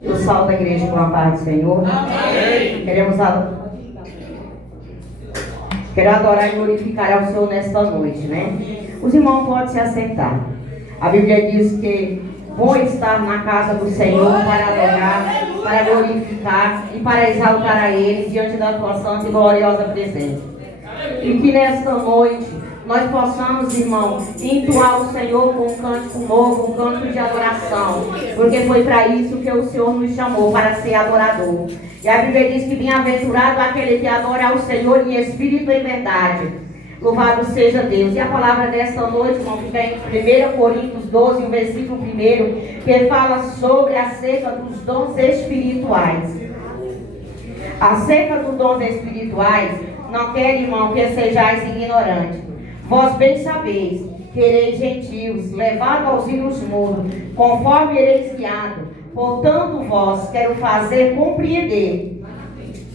Eu salvo a igreja com a paz do Senhor. Amém. Quero adorar e glorificar ao Senhor nesta noite, né? Os irmãos podem se assentar. A Bíblia diz que bom estar na casa do Senhor para adorar, para glorificar e para exaltar a Ele diante da tua santa e gloriosa presença. E que nesta noite nós possamos, irmão, entoar o Senhor com um cântico novo, um canto de adoração, porque foi para isso que o Senhor nos chamou, para ser adorador. E a Bíblia diz que bem-aventurado aquele que adora ao Senhor em espírito e verdade. Louvado seja Deus. E a palavra desta noite, irmão, fica em 1 Coríntios 12, o versículo 1, que fala sobre acerca dos dons espirituais. Acerca dos dons espirituais, não quero, irmão, que sejais ignorantes. Vós bem sabeis que ereis gentios, levado aos ídolos mudos, conforme ereis guiado. Portanto, vós quero fazer compreender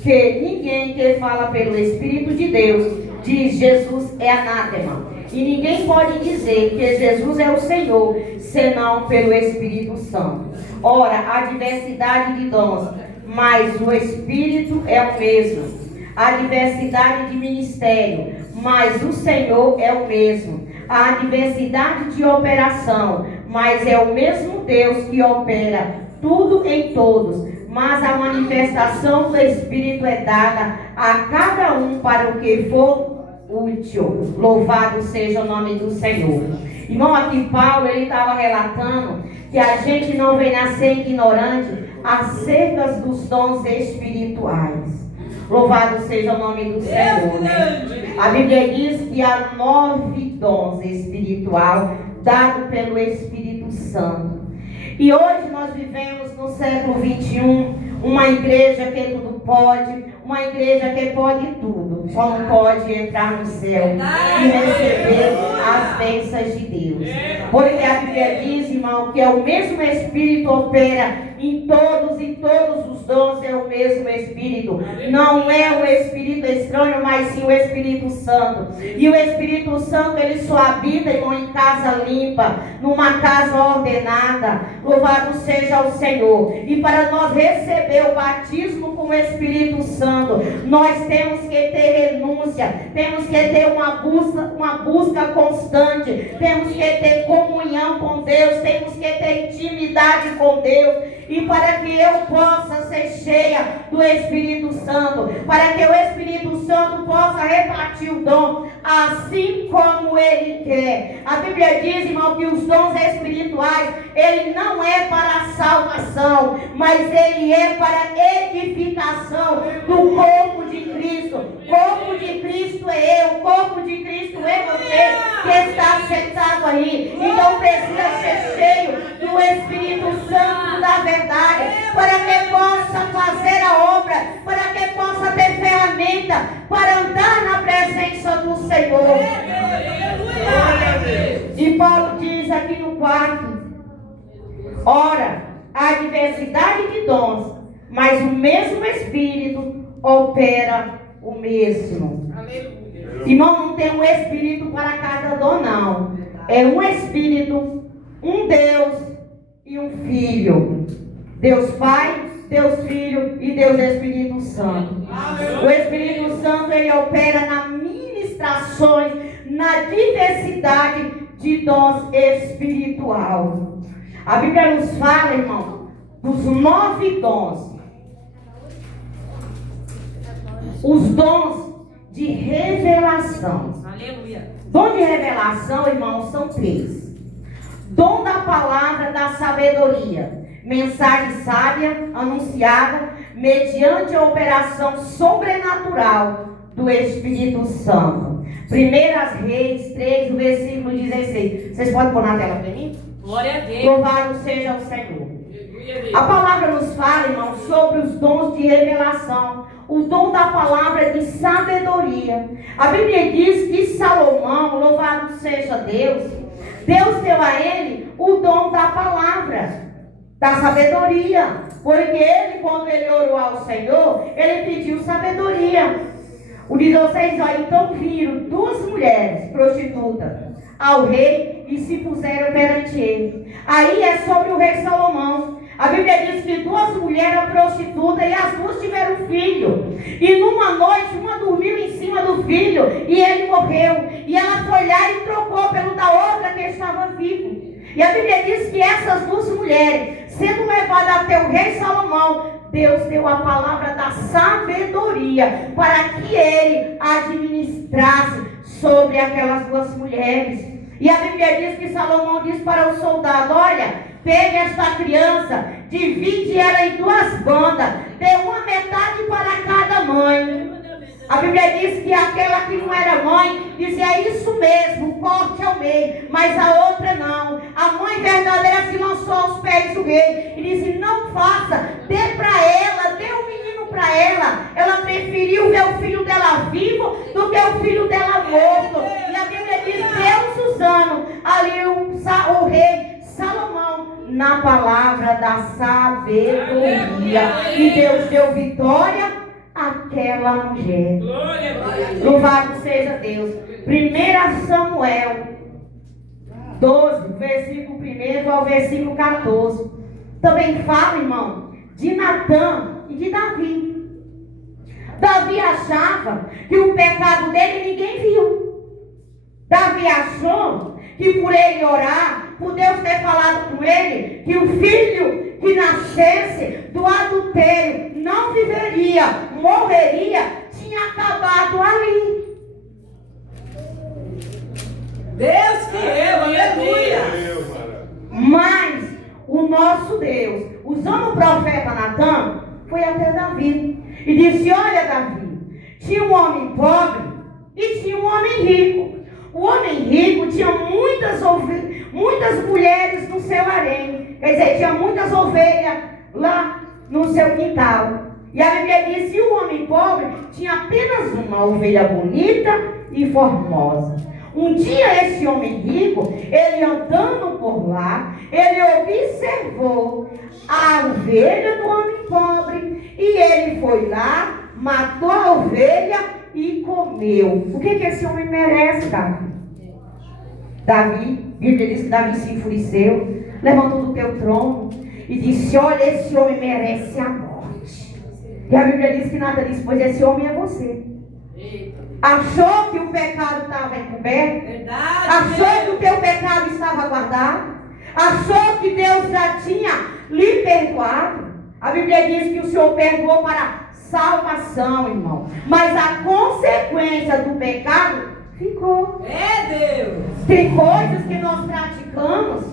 que ninguém que fala pelo Espírito de Deus diz Jesus é anátema. E ninguém pode dizer que Jesus é o Senhor, senão pelo Espírito Santo. Ora, há diversidade de dons, mas o Espírito é o mesmo. Há diversidade de ministério, mas o Senhor é o mesmo. Há diversidade de operação, mas é o mesmo Deus que opera tudo em todos. Mas a manifestação do Espírito é dada a cada um para o que for útil. Louvado seja o nome do Senhor. Irmão, aqui Paulo, ele estava relatando que a gente não vem a ser ignorante acerca dos dons espirituais. Louvado seja o nome do Senhor, né? A Bíblia diz que há 9 dons espirituais dados pelo Espírito Santo. E hoje nós vivemos no século 21, uma igreja que tudo pode, uma igreja que pode tudo, só não pode entrar no céu e receber as bênçãos de Deus. Porque a Bíblia diz, irmão, que é o mesmo Espírito opera em todos e todos os dons é o mesmo Espírito. Não é o Espírito estranho, mas sim o Espírito Santo. E o Espírito Santo, ele só habita, irmão, em casa limpa, numa casa ordenada. Louvado seja o Senhor. E para nós receber o batismo com o Espírito Santo, nós temos que ter renúncia, temos que ter uma busca constante, temos que ter comunhão com Deus, temos que ter intimidade com Deus. E para que eu possa ser cheia do Espírito Santo, para que o Espírito Santo possa repartir o dom assim como Ele quer. A Bíblia diz, irmão, que os dons espirituais, ele não é para a salvação, mas ele é para a edificação do corpo de Cristo. O corpo de Cristo é eu, o corpo de Cristo é você que está sentado aí. Então precisa ser cheio do Espírito Santo da verdade, para que possa fazer a obra, para que possa ter ferramenta para andar na presença do Senhor. E Paulo diz aqui no 4: ora, há diversidade de dons, mas o mesmo Espírito opera o mesmo. Irmão, não tem um Espírito para cada dom, não. É um Espírito, um Deus e um Filho. Deus Pai, Deus Filho e Deus Espírito Santo. O Espírito Santo, ele opera nas ministrações, na diversidade de dons espiritual. A Bíblia nos fala, irmão, dos 9 dons. Os dons de revelação. Aleluia. Dom de revelação, irmão, são 3. Dom da palavra da sabedoria. Mensagem sábia anunciada mediante a operação sobrenatural do Espírito Santo. 1 Reis 3, o versículo 16. Vocês podem pôr na tela para mim? Glória a Deus. Louvado seja o Senhor. A palavra nos fala, irmão, sobre os dons de revelação. O dom da palavra de sabedoria. A Bíblia diz que Salomão, louvado seja Deus, Deus deu a ele o dom da palavra, da sabedoria. Porque ele, quando ele orou ao Senhor, ele pediu sabedoria. O de vocês, ó, então viram 2 mulheres prostitutas ao rei e se puseram perante ele. Aí é sobre o rei Salomão. A Bíblia diz que 2 mulher era prostituta e as duas tiveram filho. E numa noite, uma dormiu em cima do filho e ele morreu. E ela foi lá e trocou pelo da outra que estava vivo. E a Bíblia diz que essas duas mulheres, sendo levadas até o rei Salomão, Deus deu a palavra da sabedoria para que ele administrasse sobre aquelas duas mulheres. E a Bíblia diz que Salomão diz para o soldado: olha, pegue esta criança, divide ela em duas bandas, dê uma metade para cada mãe. A Bíblia diz que aquela que não era mãe dizia: é isso mesmo, corte ao meio, mas a outra não. A mãe verdadeira se lançou aos pés do rei e disse: não faça, dê para ela, dê o menino para ela. Ela preferiu ver o filho dela vivo do que o filho dela morto. E a Bíblia diz: Deus usando ali o rei Salomão na palavra da sabedoria, e Deus deu vitória àquela mulher. Louvado seja Deus. 1 Samuel 12, versículo 1 ao versículo 14. Também fala, irmão, de Natã e de Davi. Davi achava que o pecado dele ninguém viu. Davi achou que por ele orar, por Deus ter falado com ele, que o filho que nascesse do adultério não viveria, morreria, tinha acabado ali. Deus que eu, aleluia. Mas o nosso Deus, usando o profeta Natã, foi até Davi e disse: olha, Davi, tinha um homem pobre e tinha um homem rico. O homem rico tinha muitas mulheres no seu harém. Quer dizer, tinha muitas ovelhas lá no seu quintal. E a Bíblia diz que o homem pobre tinha apenas uma ovelha bonita e formosa. Um dia esse homem rico, ele andando por lá, ele observou a ovelha do homem pobre. E ele foi lá, matou a ovelha e comeu. O que esse homem merece, Davi? Davi, a Bíblia diz que Davi se enfureceu, levantou do teu trono e disse: olha, esse homem merece a morte. E a Bíblia diz que nada diz: pois esse homem é você. Achou que o pecado estava encoberto? Achou que o teu pecado estava guardado? Achou que Deus já tinha lhe perdoado? A Bíblia diz que o Senhor perdoou para salvação, irmão. Mas a consequência do pecado ficou. É Deus. Tem coisas que nós praticamos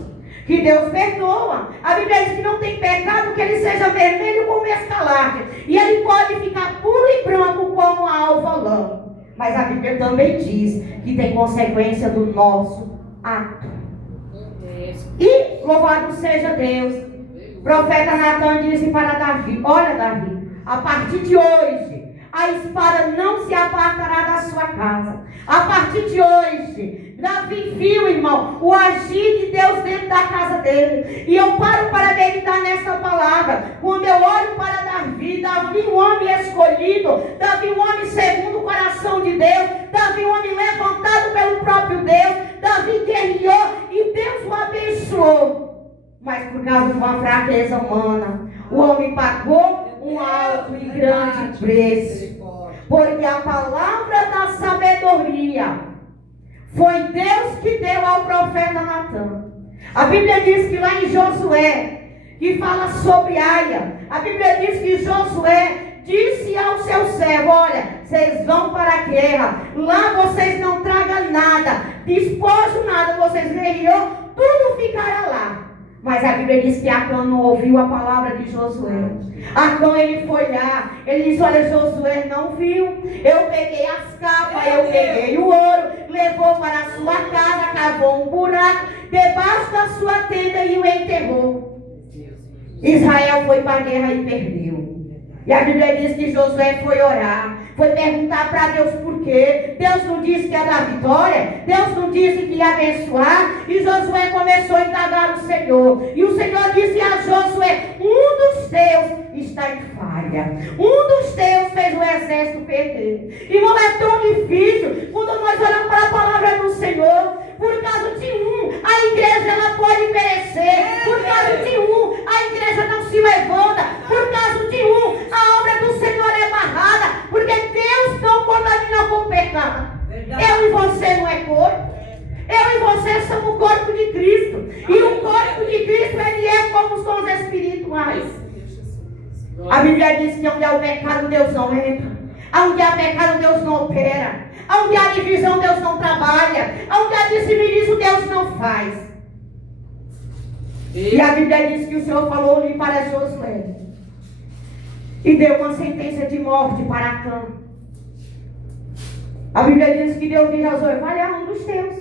que Deus perdoa. A Bíblia diz que não tem pecado que ele seja vermelho como escarlate. E ele pode ficar puro e branco como a alva lã. Mas a Bíblia também diz que tem consequência do nosso ato. E louvado seja Deus. O profeta Natã disse para Davi: olha, Davi, a partir de hoje a espada não se apartará da sua casa. A partir de hoje, Davi viu, irmão, o agir de Deus dentro da casa dele. E eu paro para meditar nessa palavra. Quando eu olho para Davi, Davi um homem escolhido, Davi um homem segundo o coração de Deus, Davi um homem levantado pelo próprio Deus, Davi guerreou e Deus o abençoou. Mas por causa de uma fraqueza humana, o homem pagou um alto e grande preço. Porque a palavra da sabedoria foi Deus que deu ao profeta Natã. A Bíblia diz que lá em Josué, que fala sobre Aia, a Bíblia diz que Josué disse ao seu servo: olha, vocês vão para a guerra, lá vocês não tragam nada, despojo nada, vocês guerreou, tudo ficará lá. Mas a Bíblia diz que Acã não ouviu a palavra de Josué. Acã, ele foi lá, ele disse: olha, Josué não viu, eu peguei as capas, eu peguei o ouro, levou para a sua casa, cavou um buraco debaixo da sua tenda e o enterrou. Israel foi para a guerra e perdeu. E a Bíblia diz que Josué foi orar, foi perguntar para Deus por quê. Deus não disse que ia dar vitória, Deus não disse que ia abençoar. E Josué começou a indagar o Senhor. E o Senhor disse a Josué: um dos teus está em falha, um dos teus fez o exército perder. Irmão, é tão difícil quando nós olhamos para a palavra do Senhor. Por causa de um, a igreja ela pode perecer. Por causa de um, a igreja não se levanta. Por causa A Bíblia diz que onde há o pecado, Deus não entra. Onde há pecado, Deus não opera. Onde há divisão, Deus não trabalha. Onde há disseminismo, Deus não faz. E a Bíblia diz que o Senhor falou-lhe para Josué e deu uma sentença de morte para Acã. A Bíblia diz que Deus disse a Josué: vai a um dos teus.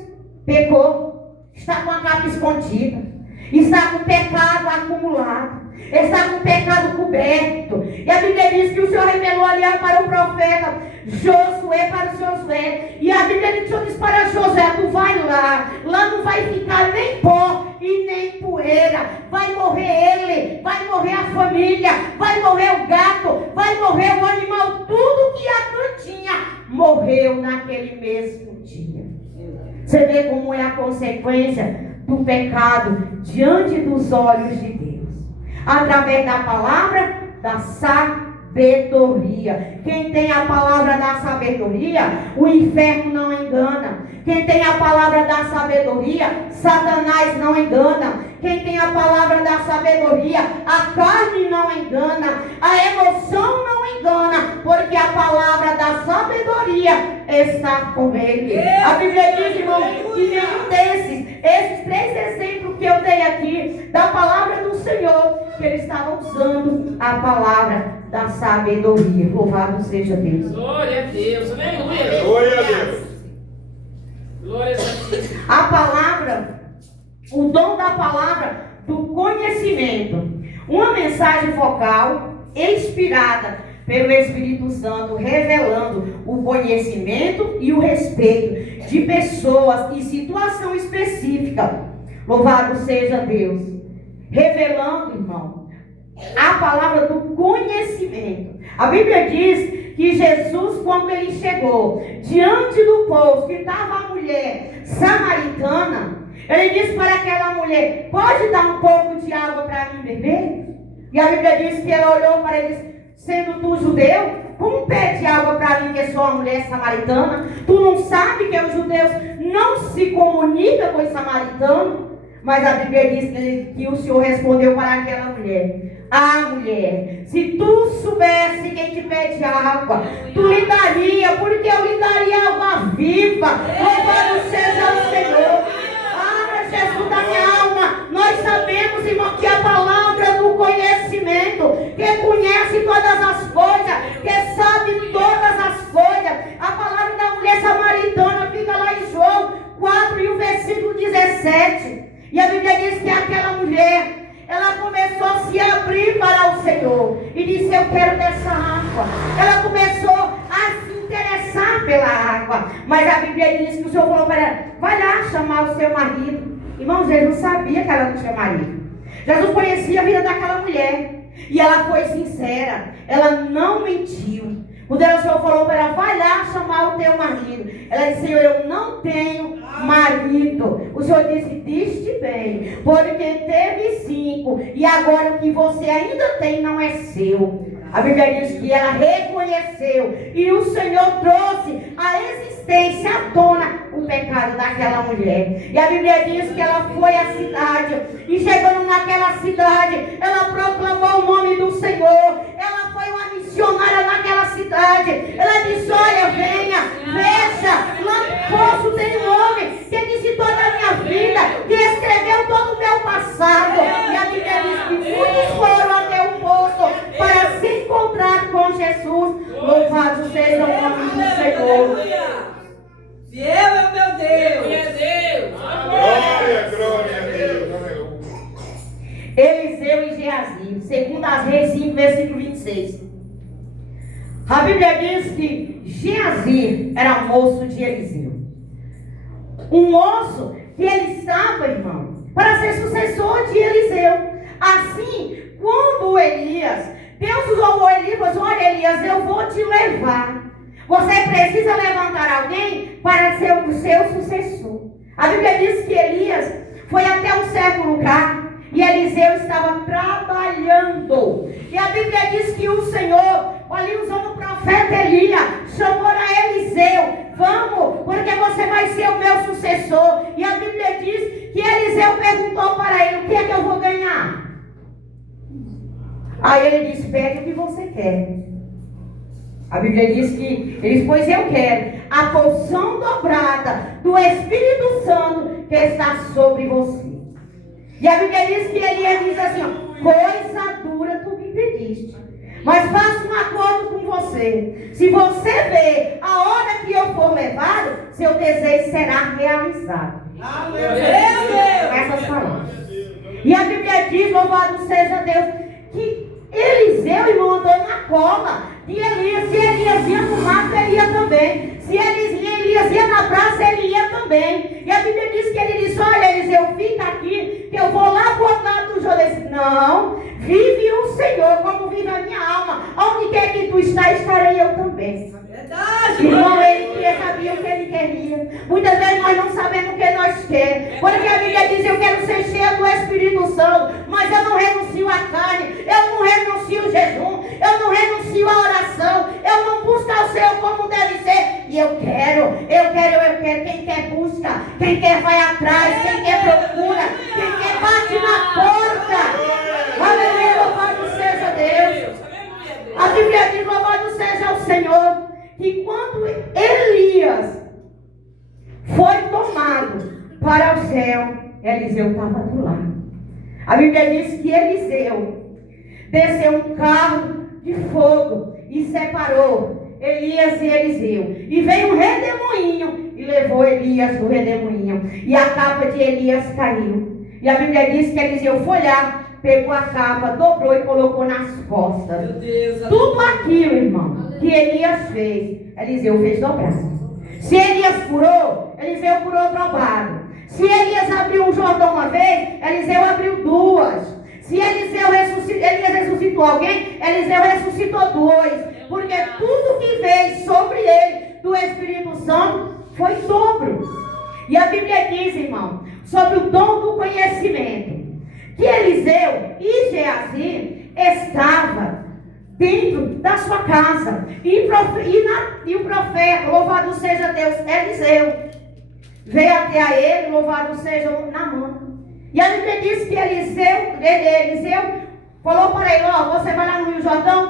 Pecou. Está com a capa escondida. Está com pecado acumulado. Está com pecado coberto. E a Bíblia diz que o Senhor revelou ali para o profeta Josué, para Josué. E a Bíblia diz: o Senhor disse para Josué: tu vai lá. Lá não vai ficar nem pó e nem poeira. Vai morrer ele. Vai morrer a família. Vai morrer o gato. Vai morrer o animal. Tudo que Acã tinha morreu naquele mesmo dia. Você vê como é a consequência do pecado diante dos olhos de Deus. Através da palavra da sabedoria. Quem tem a palavra da sabedoria, o inferno não engana. Quem tem a palavra da sabedoria, Satanás não engana. Quem tem a palavra da sabedoria, a carne não engana. A emoção não engana. Porque a palavra da sabedoria está com ele. A Bíblia diz, irmão, que nenhum esses 3 exemplos que eu dei aqui, da palavra do Senhor, que ele estava usando a palavra da sabedoria. Louvado seja Deus. Glória a Deus. Aleluia. Glória a Deus. Glória a Deus. A palavra, o dom da palavra do conhecimento. Uma mensagem vocal inspirada pelo Espírito Santo, revelando o conhecimento e o respeito de pessoas e situação específica. Louvado seja Deus. Revelando, irmão, a palavra do conhecimento. A Bíblia diz que Jesus, quando ele chegou diante do poço, que estava a mulher samaritana, ele disse para aquela mulher: pode dar um pouco de água para mim beber? E a Bíblia diz que ela olhou para ele e disse: sendo tu judeu, como pede água para mim que sou uma mulher samaritana? Tu não sabe que os judeus não se comunicam com os samaritanos? Mas a Bíblia diz que o Senhor respondeu para aquela mulher: ah, mulher, se tu soubesse quem te pede água, tu lhe daria, porque eu lhe daria água viva. Louvado seja o Senhor. Ah, Jesus da minha alma, nós sabemos, irmão, que a palavra do conhecimento, que conhece todas as coisas, que sabe todas as coisas. A palavra da mulher samaritana fica lá em João 4 e o versículo 17. E a Bíblia diz que aquela mulher, ela começou a se abrir para o Senhor e disse: eu quero dessa água. Ela começou a se interessar pela água. Mas a Bíblia diz que o Senhor falou para ela: vai lá chamar o seu marido. Irmão, Jesus sabia que ela não tinha marido. Jesus conhecia a vida daquela mulher. E ela foi sincera. Ela não mentiu. Quando o Senhor falou para ela: vai lá chamar o teu marido. Ela disse: Senhor, eu não tenho marido. O Senhor disse: disse bem, porque teve 5 e agora o que você ainda tem não é seu. A Bíblia diz que ela reconheceu e o Senhor trouxe a existência à tona o pecado daquela mulher. E a Bíblia diz que ela foi à cidade e chegando naquela cidade, ela proclamou o nome do Senhor. Ela foi uma missionária naquela cidade. Ela disse: olha, venha, veja, lá no poço tem um homem que disse toda a minha vida, que escreveu todo o meu passado. E a Bíblia diz que muitos foram até o poço para se encontrar com Jesus. Louvado seja o nome do Senhor. Fiel é o meu Deus. Glória a Deus. Eliseu e Geazi, segundo as Reis 5, versículo 26. A Bíblia diz que Geazi era moço de Eliseu. Um moço que ele estava, irmão, para ser sucessor de Eliseu. Assim, quando Elias, Deus usou Elias: olha, Elias, eu vou te levar. Você precisa levantar alguém para ser o seu sucessor. A Bíblia diz que Elias foi até um certo lugar e Eliseu estava trabalhando. E a Bíblia diz que o Senhor, ali usando o profeta Elias, chamou a Eliseu: vamos, porque você vai ser o meu sucessor. E a Bíblia diz que Eliseu perguntou para ele: o que é que eu vou ganhar? Aí ele disse, pede o que você quer. A Bíblia diz que ele disse, pois eu quero a porção dobrada do Espírito Santo que está sobre você. E a Bíblia diz que Elias diz assim, ó, coisa dura tu me pediste, mas faço um acordo com você. Se você ver a hora que eu for levado, seu desejo será realizado. Essas palavras. E a Bíblia diz, louvado seja Deus, que Eliseu, irmão, andou na cola de Elias. Se Elias ia no mato, ele ia também. Se Elias ia na praça, ele ia também. E a Bíblia diz que ele disse, olha Eliseu, fica aqui, que eu vou lá para o outro lado do Jordão. Ele disse, não, vive o Senhor, como vive a minha alma. Onde quer que tu estás, estarei eu também. Verdade. Irmão, ele sabia o que ele queria. Muitas vezes nós não sabemos o que nós queremos. Porque a Bíblia diz, eu quero ser cheio do Espírito Santo, mas eu não renuncio à carne, eu não renuncio ao jejum, eu não renuncio à oração, eu não busco ao Senhor como deve ser. E eu quero. Quem quer busca, quem quer vai atrás, quem quer procura, quem quer bate na porta. Aleluia, louvado seja Deus. A Bíblia diz, louvado seja o Senhor, que quando Elias foi tomado para o céu, Eliseu estava do lado. A Bíblia diz que Eliseu desceu um carro de fogo e separou Elias e Eliseu. E veio um redemoinho e levou Elias do redemoinho. E a capa de Elias caiu. E a Bíblia diz que Eliseu foi lá, pegou a capa, dobrou e colocou nas costas. Meu Deus, Tudo aquilo, irmão, que Elias fez, Eliseu fez dobrado. Se Elias curou, Eliseu curou dobrado. Se Elias abriu um Jordão uma vez, Eliseu abriu duas. Se Elias ressuscitou alguém, Eliseu ressuscitou dois. Porque tudo que veio sobre ele do Espírito Santo foi dobro. E a Bíblia diz, irmão, sobre o dom do conhecimento, que Eliseu e Geazi estavam dentro da sua casa. E o profeta, louvado seja Deus, Eliseu, veio até a ele, louvado seja Naamã. E a Bíblia diz que Eliseu falou para ele, ó, você vai lá no Rio Jordão,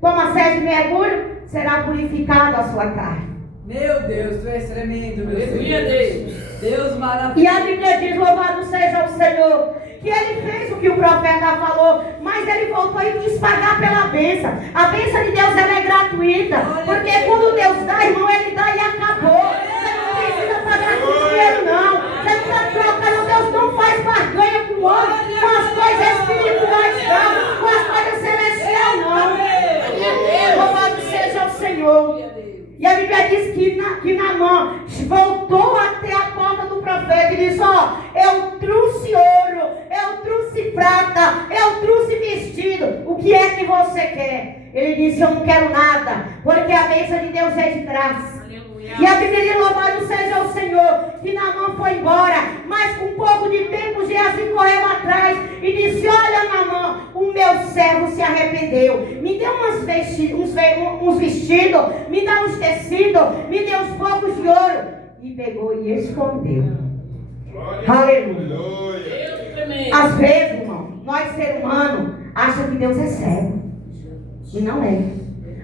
toma 7 mergulhos, será purificada a sua carne. Meu Deus, tu és tremendo, meu Deus. Deus maravilhoso. E a Bíblia diz, louvado seja o Senhor, que ele fez o que o profeta falou, mas ele voltou e quis pagar pela bênção. A bênção de Deus, ela é gratuita. Porque quando Deus dá, irmão, ele dá e acabou. Você não precisa pagar com dinheiro, não. Você não está trocando. Deus não faz barganha com o homem, com as coisas espirituais, não. Com as coisas celestiais, não. Louvado seja o Senhor. E a Bíblia diz que Naamã voltou até a porta do profeta e disse, ó, eu trouxe ouro, eu trouxe prata, eu trouxe vestido, o que é que você quer? Ele disse, eu não quero nada, porque a bênção de Deus é de graça. E a Bíblia diz, louvado seja o Senhor, que Naamã foi embora, mas com um pouco de tempo Geazi correu atrás e disse, olha Naamã, o meu servo se arrependeu, me dê uns vestidos, me dá uns tecidos, me dê uns poucos de ouro. E pegou e escondeu. Aleluia. Às vezes, irmão, nós seres humanos achamos que Deus é cego. E não é.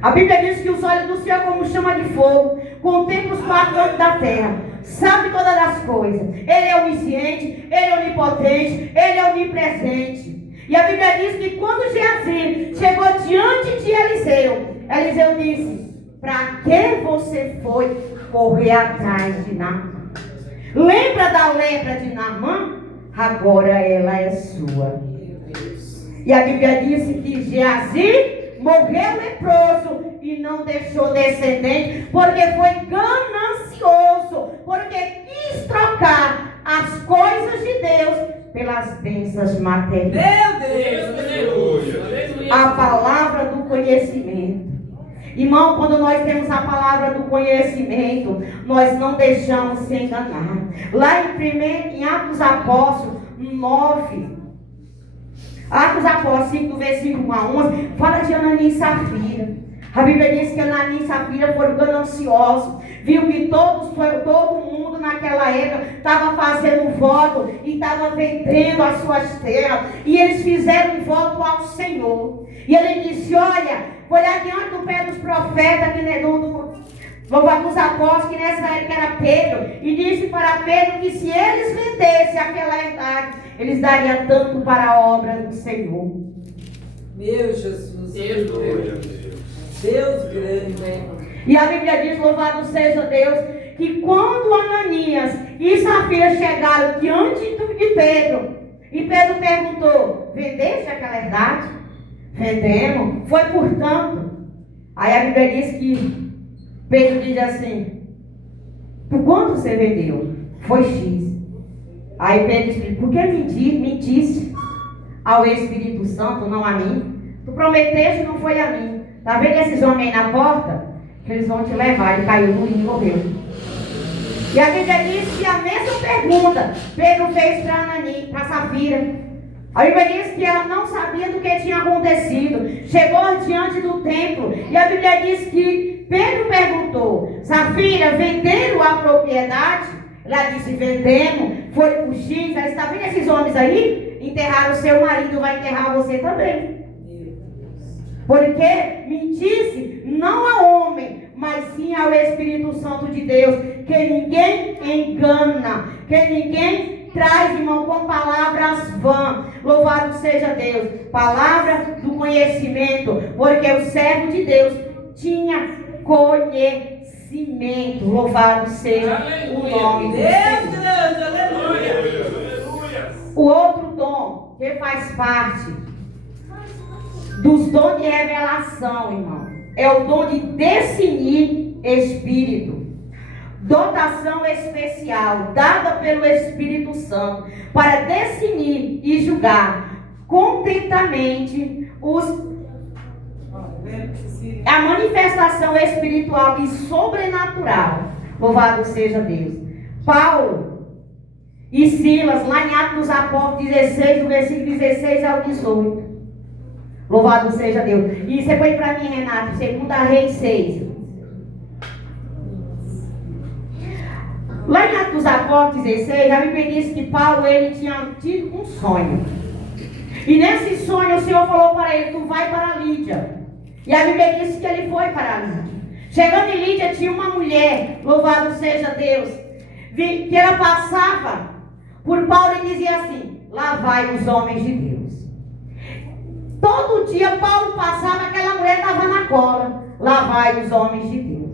A Bíblia diz que os olhos do Senhor como chama de fogo, contempla os quatro cantos da terra, sabe todas as coisas. Ele é onisciente, ele é onipotente, ele é onipresente. E a Bíblia diz que quando Geazi chegou diante de Eliseu, Eliseu disse, para que você foi correr atrás de Naamã? Lembra da lepra de Naamã? Agora ela é sua. E a Bíblia diz que Geazi morreu leproso e não deixou descendente, porque foi ganancioso, porque quis trocar as coisas de Deus pelas bênçãos materiais. Meu Deus! A palavra do conhecimento. Irmão, quando nós temos a palavra do conhecimento, nós não deixamos se enganar. Lá em Atos Apóstolos 9, Atos Apóstolos 5, do versículo 1 a 11, fala de Ananias e Safira. A Bíblia diz que Ananias e Safira foram gananciosos. Viu que todo mundo naquele naquela época estava fazendo um voto e estava vendendo as suas terras. E eles fizeram um voto ao Senhor. E ele disse, olha, foi lá diante do pé dos profetas, dos apóstolos, que nessa época era Pedro, e disse para Pedro que se eles vendessem aquela herdade, eles dariam tanto para a obra do Senhor. Meu Jesus. Deus, Deus grande, né? E a Bíblia diz, louvado seja Deus, que quando Ananias e Safira chegaram diante de Pedro, e Pedro perguntou, vendeste aquela herdade? Vendemos. Foi portanto. Aí a Bíblia diz que Pedro diz assim, por quanto você vendeu? Foi X. Aí Pedro disse, por que mentiste ao Espírito Santo, não a mim? Tu prometeste, não foi a mim. Tá vendo esses homens aí na porta? Que eles vão te levar. Ele caiu no rio e morreu. E a Bíblia diz que a mesma pergunta Pedro fez para Safira. A Bíblia diz que ela não sabia do que tinha acontecido. Chegou diante do templo. E a Bíblia diz que Pedro perguntou, Safira, venderam a propriedade? Ela disse, vendemos. Foi por X. Ela está vendo esses homens aí? Enterraram o seu marido, vai enterrar você também. Porque mentisse não ao homem, mas sim ao Espírito Santo de Deus, que ninguém engana, que ninguém traz, irmão, com palavras vãs. Louvado seja Deus. Palavra do conhecimento, porque o servo de Deus tinha conhecimento. Louvado seja o nome de Deus. O outro dom que faz parte dos dons de revelação, irmão, é o dom de discernir espírito. Dotação especial dada pelo Espírito Santo para discernir e julgar contentamente a manifestação espiritual e sobrenatural. Louvado seja Deus. Paulo e Silas, lá em Atos dos Apóstolos 16, do versículo 16 ao 18. Louvado seja Deus. E você põe para mim, Renato, 2 Reis 6. Lá em Atos dos Apóstolos 16, a Bíblia diz que Paulo, ele tinha tido um sonho. E nesse sonho o Senhor falou para ele, tu vai para Lídia. E a Bíblia diz que ele foi para Lídia. Chegando em Lídia tinha uma mulher, louvado seja Deus, que ela passava por Paulo e dizia assim, lá vai os homens de Deus. Todo dia Paulo passava, aquela mulher estava na cola. Lá vai os homens de Deus.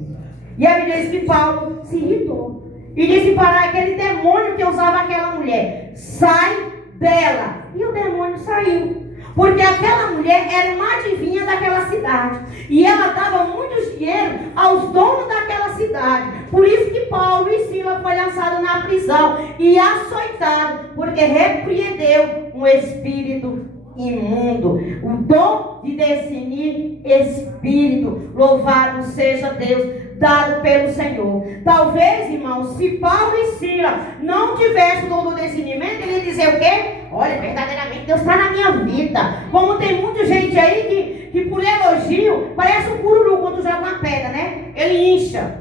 E a Bíblia diz que Paulo se irritou. E disse para aquele demônio que usava aquela mulher, sai dela. E o demônio saiu. Porque aquela mulher era uma adivinha daquela cidade. E ela dava muito dinheiro aos donos daquela cidade. Por isso que Paulo e Silas foi lançado na prisão e açoitado, porque repreendeu um espírito imundo. O dom de discernir espírito. Louvado seja Deus, dado pelo Senhor. Talvez, irmão, se Paulo e Silas não tivessem o dom do discernimento, ele ia dizer o quê? Olha, verdadeiramente Deus está na minha vida. Como tem muita gente aí que por elogio parece um cururu quando joga uma pedra, né? Ele incha.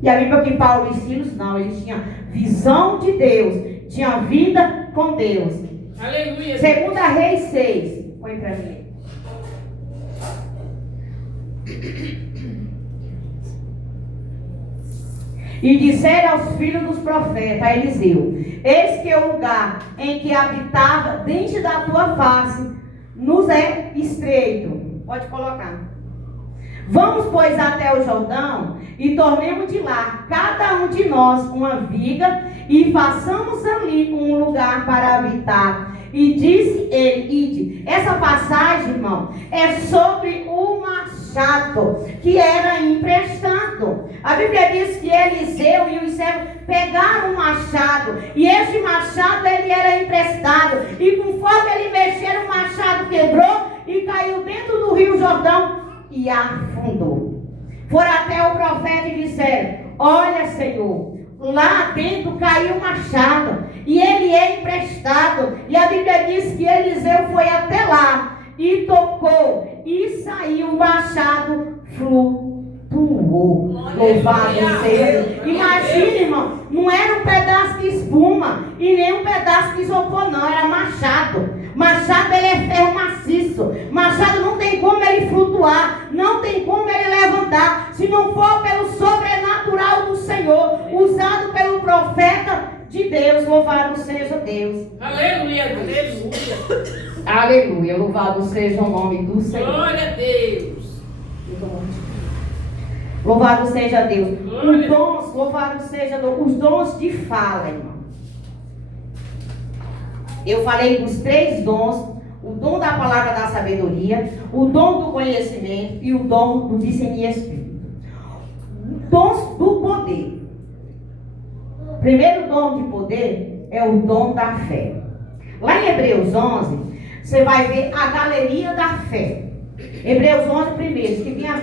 E a Bíblia que Paulo e Silas não, eles tinham visão de Deus, tinham vida com Deus. Aleluia. 2 Reis 6. Põe para mim. E disseram aos filhos dos profetas, a Eliseu, eis que o lugar em que habitava dentro da tua face nos é estreito. Pode colocar. Vamos, pois, até o Jordão e tornemos de lá, cada um de nós, uma viga e façamos ali um lugar para habitar. E disse ele, ide. Essa passagem, irmão, é sobre o machado que era emprestado. A Bíblia diz que Eliseu e os servos pegaram um machado. E esse machado, ele era emprestado. E conforme ele mexeu, o machado quebrou e caiu dentro do rio Jordão e afundou. Foram até o profeta e disseram, olha, Senhor, lá dentro caiu o machado e ele é emprestado. E a Bíblia diz que Eliseu foi até lá e tocou e saiu o machado flutuando. voou. Louvado seja. Imagina, irmão, não era um pedaço de espuma e nem um pedaço de isopor, não, era machado. Machado, ele é ferro maciço. Machado não tem como ele flutuar, não tem como ele levantar, se não for pelo sobrenatural do Senhor, usado pelo profeta de Deus. Louvado seja Deus. Aleluia, aleluia. Aleluia, louvado seja o nome do Senhor. Glória a Deus. Louvado seja Deus. Os dons, louvado seja Deus. Os dons de fala, irmão. Eu falei dos 3 dons: o dom da palavra da sabedoria, o dom do conhecimento e o dom do discernir espírito. Dons do poder. O primeiro dom de poder é o dom da fé. Lá em Hebreus 11, você vai ver a galeria da fé. Hebreus 11 primeiro, que tinha,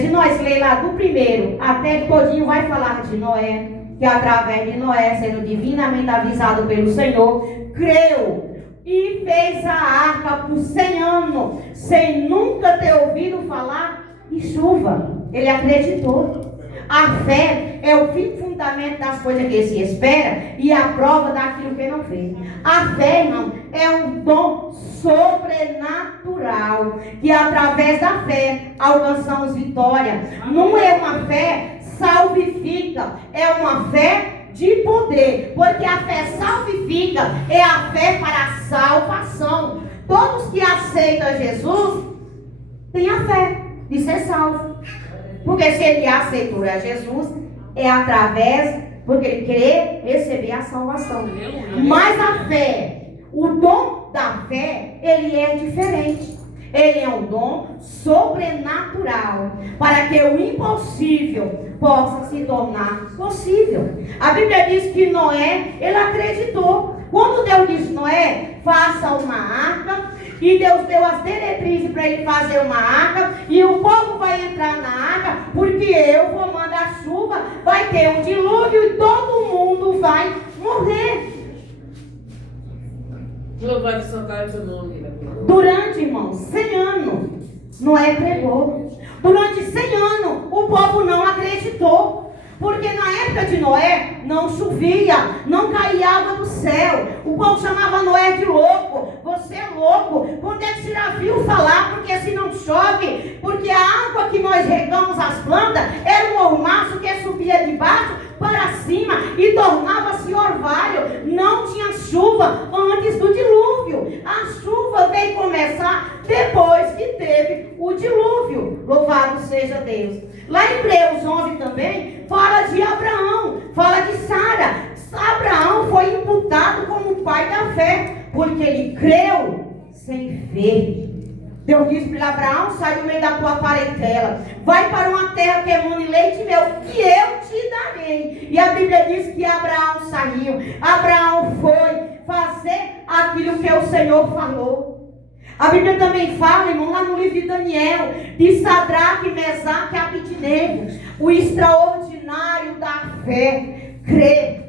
se nós ler lá do primeiro até todinho, vai falar de Noé, que através de Noé, sendo divinamente avisado pelo Senhor, creu e fez a arca por 100 anos, sem nunca ter ouvido falar de chuva. Ele acreditou. A fé é o fim fundamento das coisas que se espera e a prova daquilo que não vê. A fé, irmão, é um dom sobrenatural que através da fé alcançamos vitória. Não é uma fé salvifica, é uma fé de poder, porque a fé salvifica é a fé para a salvação. Todos que aceitam Jesus têm a fé de ser salvo, porque se ele aceitou a Jesus é através, porque ele quer receber a salvação. Mas a fé, o dom da fé, ele é diferente. Ele é um dom sobrenatural, para que o impossível possa se tornar possível. A Bíblia diz que Noé, ele acreditou. Quando Deus disse: Noé, faça uma arca, e Deus deu as diretrizes para ele fazer uma arca, e o povo vai entrar na arca, porque eu vou mandar chuva, vai ter um dilúvio e todo mundo vai morrer. Louvado e exaltado seu nome. Durante, irmão, 100 anos, Noé pregou. Durante 100 anos, o povo não acreditou. Porque na época de Noé, não chovia, não caía água do céu. O povo chamava Noé de louco. Você é louco. Quando é que você já viu falar? Porque se não chove, porque a água que nós regamos as plantas era um mormaço que subia de baixo para cima e tornava-se orvalho. Não tinha chuva antes do dilúvio. A chuva veio começar depois que teve o dilúvio. Louvado seja Deus. Lá em Hebreus 11 também fala de Abraão, fala de Sara. Abraão foi imputado como pai da fé, porque ele creu sem ver. Deus disse para Abraão: sai do meio da tua parentela, vai para uma terra que emana leite e mel, que eu te darei. E a Bíblia diz que Abraão saiu. Abraão foi fazer aquilo que o Senhor falou. A Bíblia também fala, irmão, lá no livro de Daniel, de Sadraque, Mesaque e Abednego, o extraordinário da fé, crer.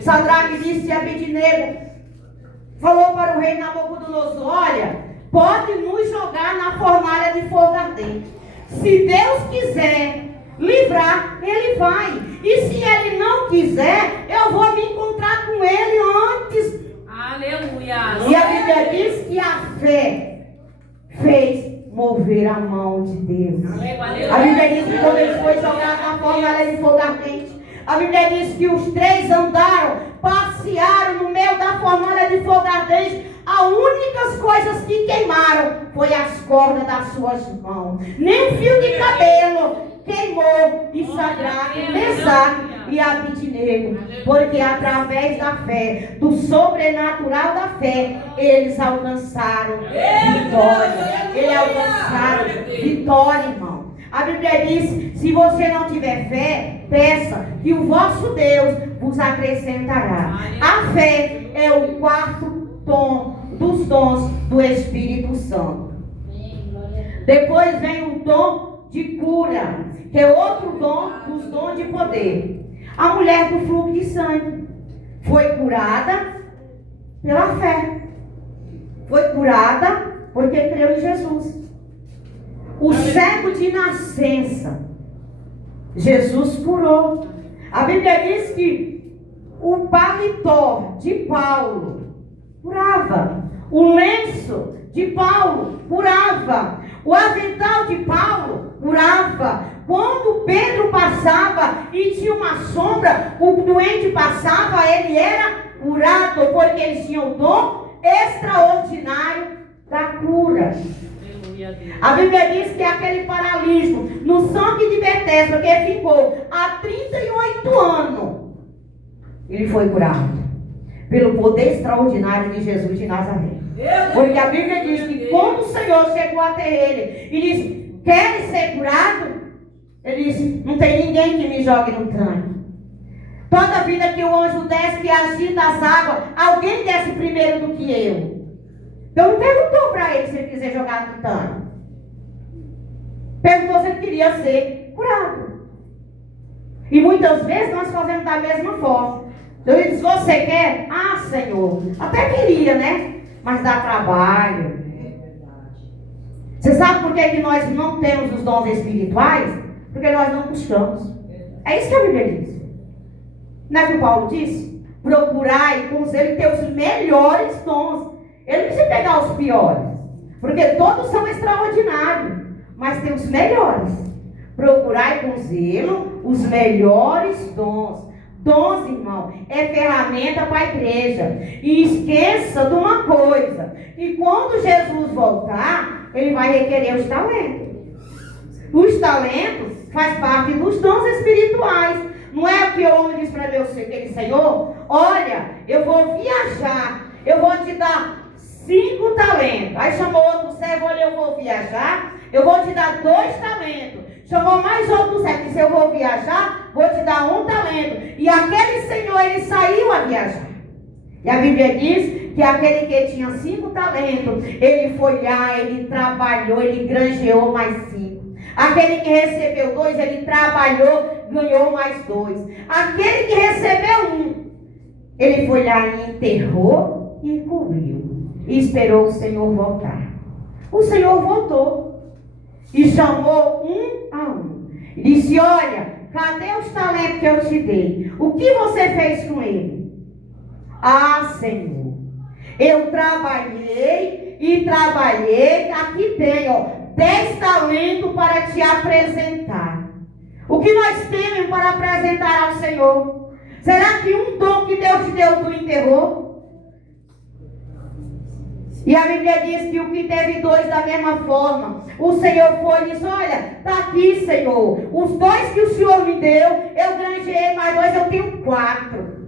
Sadraque disse a Abednego, falou para o rei Nabucodonosor: olha, pode nos jogar na fornalha de fogo ardente. Se Deus quiser livrar, Ele vai. E se Ele não quiser, eu vou me encontrar com Ele antes. Aleluia. E a Bíblia diz que a fé fez mover a mão de Deus. Aleluia. A Bíblia diz que quando ele foi jogado na fornalha de fogo ardente, a Bíblia diz que os 3 andaram, passearam no meio da fornalha de fogo ardente. As únicas coisas que queimaram foi as cordas das suas mãos. Nem um fio de cabelo queimou de Sadraque, Mesaque e Abednego, porque através da fé, do sobrenatural da fé, eles alcançaram vitória. Eles alcançaram vitória, irmão. A Bíblia diz: se você não tiver fé, peça, que o vosso Deus vos acrescentará. A fé é o 4º dom dos dons do Espírito Santo. Depois vem o dom de cura, que é outro dom dos dons de poder. A mulher do fluxo de sangue foi curada pela fé. Foi curada porque creu em Jesus. O cego de nascença, Jesus curou. A Bíblia diz que o paletó de Paulo curava. O lenço de Paulo curava. O avental de Paulo curava. Quando Pedro passava e tinha uma sombra, o doente passava, ele era curado, porque ele tinha o dom extraordinário da cura. A Bíblia diz que aquele paralítico no sangue de Betesda, que ficou há 38 anos, ele foi curado pelo poder extraordinário de Jesus de Nazaré. Porque a Bíblia diz que quando o Senhor chegou até ele e disse: queres ser curado? Ele disse: não tem ninguém que me jogue no tanque. Toda vida que o anjo desce e agita as águas, alguém desce primeiro do que eu. Então não perguntou para ele se ele quiser jogar no tanque. Perguntou se ele queria ser curado. E muitas vezes nós fazemos da mesma forma. Então ele diz: você quer? Ah, Senhor, até queria, né? Mas dá trabalho. Você sabe por que nós não temos os dons espirituais? Porque nós não buscamos. É isso que a Bíblia diz. Não é que o Paulo disse? Procurai com zelo ter os melhores dons. Ele não precisa pegar os piores, porque todos são extraordinários, mas tem os melhores. Procurai com zelo os melhores dons. Dons, irmão, é ferramenta para a igreja. E esqueça de uma coisa: que quando Jesus voltar, ele vai requerer os talentos. Os talentos faz parte dos dons espirituais. Não é o que o homem diz para meu Senhor: olha, eu vou viajar, eu vou te dar 5 talentos. Aí chamou outro servo: olha, eu vou viajar, eu vou te dar 2 talentos. Chamou mais outro servo, disse: eu vou viajar, vou te dar 1 talento. E aquele senhor, ele saiu a viajar. E a Bíblia diz que aquele que tinha 5 talentos, ele foi lá, ele trabalhou, ele granjeou mais 5. Aquele que recebeu 2, ele trabalhou, ganhou mais 2. Aquele que recebeu 1, ele foi lá e enterrou e cobriu. E esperou o Senhor voltar. O Senhor voltou e chamou 1 a 1. E disse: olha, cadê os talentos que eu te dei? O que você fez com ele? Ah, Senhor, eu trabalhei e trabalhei. Aqui tem, 10 talentos para te apresentar. O que nós temos para apresentar ao Senhor? Será que um dom que Deus te deu, tu enterrou? E a Bíblia diz que o que teve 2 da mesma forma, o Senhor foi e disse: olha, está aqui, Senhor, os 2 que o Senhor me deu, eu granjeei mais 2, eu tenho 4.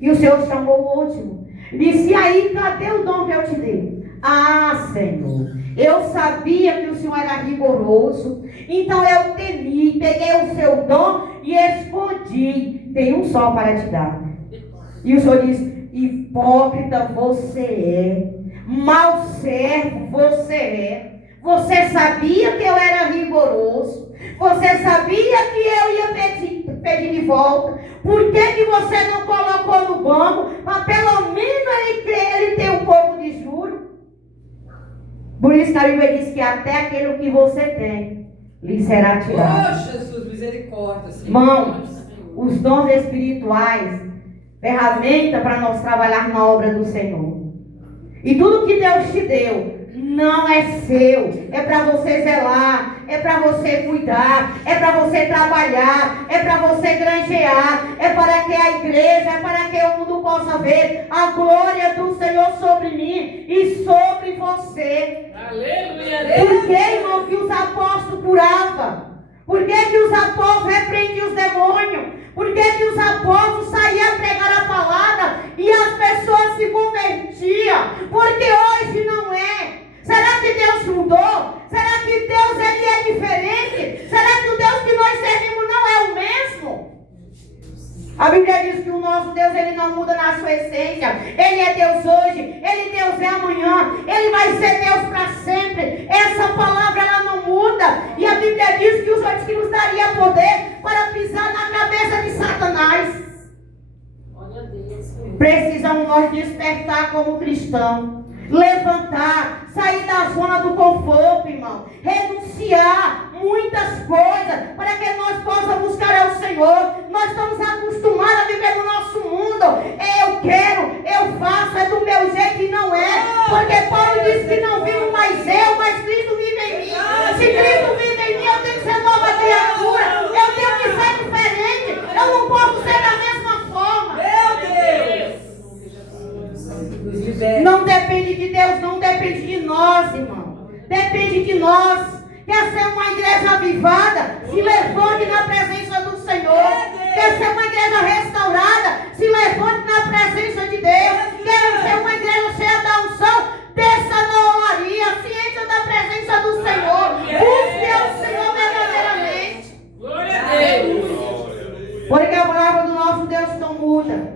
E o Senhor chamou o último. Disse: e aí, cadê o dom que eu te dei? Ah, Senhor, eu sabia que o Senhor era rigoroso, então eu temi, peguei o seu dom e escondi. Tem um só para te dar. E o Senhor disse: hipócrita você é, mau servo você é. Você sabia que eu era rigoroso, você sabia que eu ia pedir de volta. Por que você não colocou no banco, para pelo menos ele ter um pouco de juro? Por isso que a Bíblia diz que até aquilo que você tem lhe será tirado. Oh, Jesus, misericórdia, Senhor. Irmãos, os dons espirituais, ferramenta para nós trabalhar na obra do Senhor. E tudo que Deus te deu não é seu, é para você zelar, é para você cuidar, é para você trabalhar, é para você granjear, é para que a igreja, é para que o mundo possa ver a glória do Senhor sobre mim e sobre você. Aleluia. Por que, irmão, que os apóstolos curavam? Por que os apóstolos repreendiam os demônios? Por que os apóstolos saíam a pregar a palavra e as pessoas se convertiam? Porque hoje não é. Será que Deus mudou? Será que Deus ele é diferente? Será que o Deus que nós servimos não é o mesmo? A Bíblia diz que o nosso Deus ele não muda na sua essência. Ele é Deus hoje, ele é Deus é amanhã, ele vai ser Deus para sempre. Essa palavra ela não muda. E a Bíblia diz que os outros que nos daria poder para pisar na cabeça de Satanás. Precisamos nós despertar como cristãos. Levantar, sair da zona do conforto, irmão. Renunciar renunciar muitas coisas para que nós possamos buscar ao Senhor. Nós estamos acostumados a viver no nosso mundo. Eu quero, eu faço, é do meu jeito e não é. Porque Paulo disse que não vivo mais eu, mas Cristo vive em mim. Se Cristo vive em mim, eu tenho que ser nova criatura. Eu tenho que ser diferente. Eu não posso ser da mesma forma. Não depende de Deus, não depende de nós, irmão. Depende de nós. Quer ser uma igreja avivada? Se levante na presença do Senhor. Quer ser uma igreja restaurada? Se levante na presença de Deus. Quer ser uma igreja cheia da unção? Desça na olaria, se encha da presença do Senhor. Busque ao Senhor verdadeiramente. Glória a Deus. Porque a palavra do nosso Deus não muda.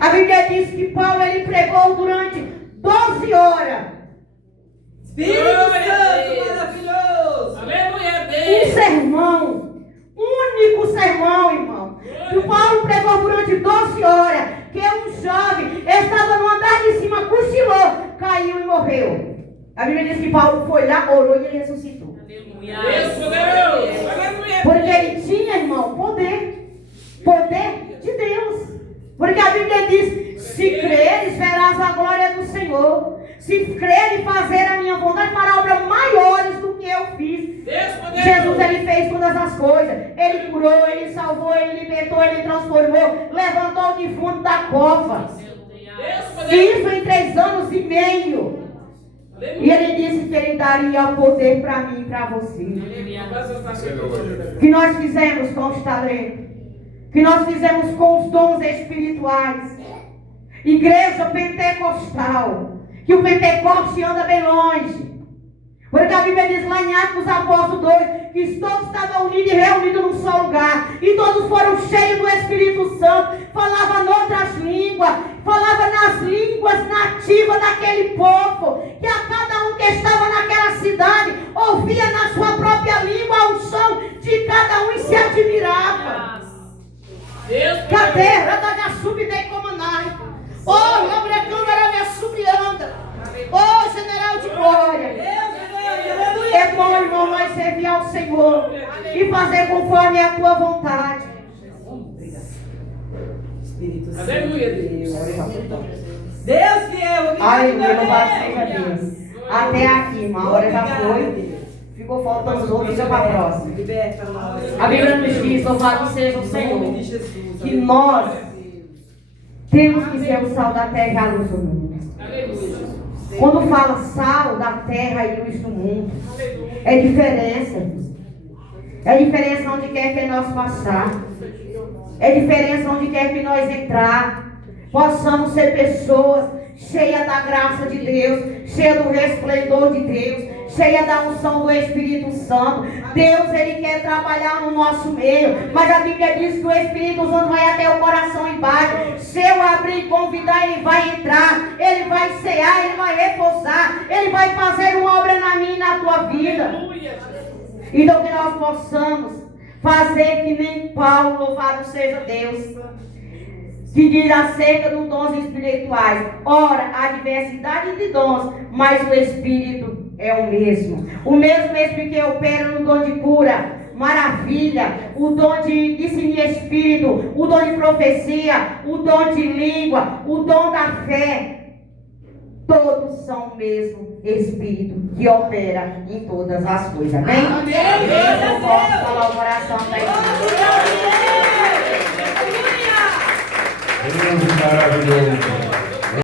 A Bíblia diz que Paulo ele pregou durante 12 horas. Espírito Santo maravilhoso. Aleluia a Um Deus. sermão, único sermão, irmão. Que o Paulo pregou durante 12 horas. Que um jovem estava no andar de cima, cochilou, caiu e morreu. A Bíblia diz que Paulo foi lá, orou e ele ressuscitou. Aleluia. Deus, Deus. Aleluia. Porque ele tinha, irmão, poder. Poder de Deus. Porque a Bíblia diz: se creres, verás a glória do Senhor. Se crer e fazer a minha vontade, para obras maiores do que eu fiz. Jesus, ele fez todas as coisas. Ele curou, ele salvou, ele libertou, ele transformou, levantou o defunto da cova. Isso em 3 anos e meio. E ele disse que ele daria o poder para mim e para você. Que nós fizemos com os talentos, que nós fizemos com os dons espirituais. Igreja pentecostal. Que o Pentecoste anda bem longe. Porque a Bíblia diz lá em Atos Apóstolos 2 que todos estavam unidos e reunidos num só lugar. E todos foram cheios do Espírito Santo. Falavam outras línguas. Falavam nas línguas nativas daquele povo. Que a cada um que estava naquela cidade ouvia na sua própria língua a unção de cada um e se admirava. Cadê? Radagassubidei comanai. Oh, Labre Câmara me assobrianda. Oh, general de glória. É bom, irmão, nós servir ao Senhor e fazer conforme a tua vontade. Espírito Santo. Aleluia, Deus. Deus fiel. Aleluia, louvado seja Deus. Até aqui, irmão, a hora já foi. Ficou faltando os outros, fica para a próxima. Liberta nós. A Bíblia nos diz: louvado seja o Em Senhor. nome de Jesus. Que nós temos que ser o sal da terra e a luz do mundo. Aleluia. Quando fala sal da terra e luz do mundo, é diferença. É diferença onde quer que nós passar. É diferença onde quer que nós entrar. Possamos ser pessoas cheias da graça de Deus, cheias do resplendor de Deus, cheia da unção do Espírito Santo. Deus, ele quer trabalhar no nosso meio, mas a Bíblia diz que o Espírito Santo vai até o coração embaixo. Se eu abrir e convidar, ele vai entrar, ele vai cear, ele vai repousar, ele vai fazer uma obra na minha e na tua vida. Então que nós possamos fazer que nem Paulo, louvado seja Deus, que diz acerca dos dons espirituais: ora, há diversidade de dons, mas o Espírito é o mesmo. O mesmo Espírito que opera no dom de cura, maravilha, o dom de discernir espírito, o dom de profecia, o dom de língua, o dom da fé. Todos são o mesmo Espírito que opera em todas as coisas. Amém? Amém. Eu posso falar o coração da igreja. Deus maravilhoso.